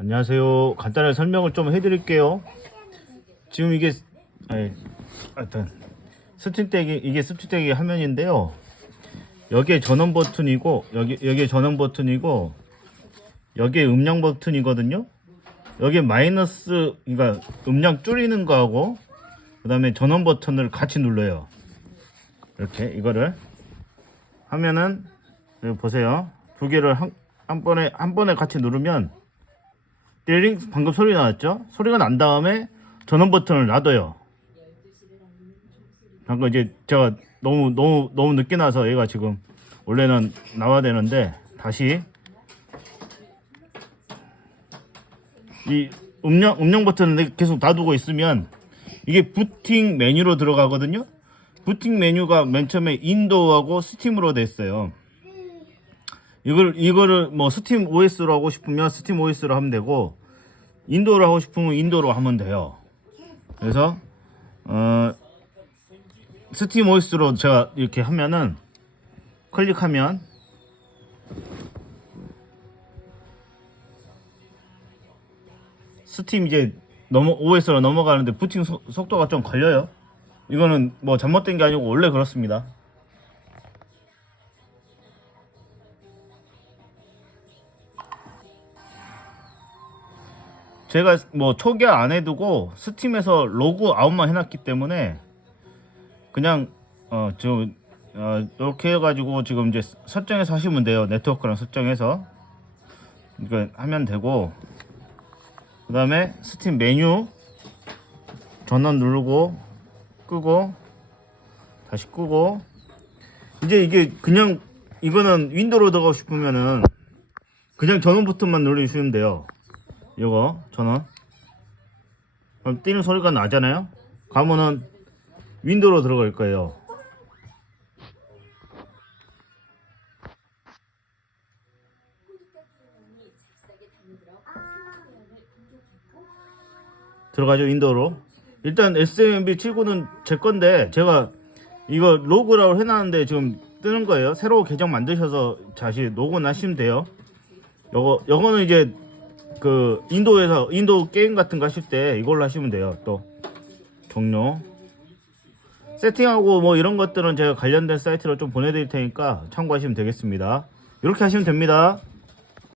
안녕하세요. 간단하게 설명을 좀 해드릴게요. 지금 이게 아니, 하여튼 스팀덱이 이게 스팀덱이 화면인데요. 여기에 전원 버튼이고 여기 여기에 전원 버튼이고 여기에 음량 버튼이거든요. 여기에 마이너스 그러니까 음량 줄이는 거하고 그다음에 전원 버튼을 같이 눌러요. 이렇게 이거를 하면은 여기 보세요. 두 개를 한, 한 번에 한 번에 같이 누르면 띠링 방금 소리 나왔죠? 소리가 난 다음에 전원 버튼을 놔둬요. 방금 이제 제가 너무 너무 너무 늦게 나서 얘가 지금 원래는 나와야 되는데 다시 이 음량 음량 버튼을 계속 놔두고 있으면 이게 부팅 메뉴로 들어가거든요. 부팅 메뉴가 맨 처음에 인도하고 스팀으로 돼 있어요. 이걸 이거를 뭐 스팀 OS로 하고 싶으면 스팀 OS로 하면 되고 인도로 하고 싶으면 인도로 하면 돼요. 그래서 어 스팀 OS로 제가 이렇게 하면은 클릭하면 스팀 이제 넘어 OS로 넘어가는데 부팅 속- 속도가 좀 걸려요. 이거는 뭐 잘못된 게 아니고 원래 그렇습니다. 제가 뭐 초기화 안 해두고 스팀에서 로그 아웃만 해놨기 때문에 그냥 어좀 어, 이렇게 해가지고 지금 이제 설정해서 하시면 돼요. 네트워크랑 설정해서. 이거 하면 되고. 그 다음에 스팀 메뉴 전원 누르고 끄고 다시 끄고. 이제 이게 그냥 이거는 윈도우로 들어가고 싶으면은 그냥 전원 버튼만 누르시면 돼요 이거 전원. 그럼 뛰는 소리가 나잖아요? 가면은 윈도우로 들어갈 거예요. 들어가죠 윈도우로. 일단 SMB 79는 제 건데 제가 이거 로그라고 해놨는데 지금 뜨는 거예요. 새로 계정 만드셔서 다시 로그인 하시면 돼요. 요거 요거는 이제 그 인도에서 인도 게임 같은 거 하실 때 이걸로 하시면 돼요 또. 종료. 세팅하고 뭐 이런 것들은 제가 관련된 사이트로 좀 보내드릴 테니까 참고하시면 되겠습니다. 이렇게 하시면 됩니다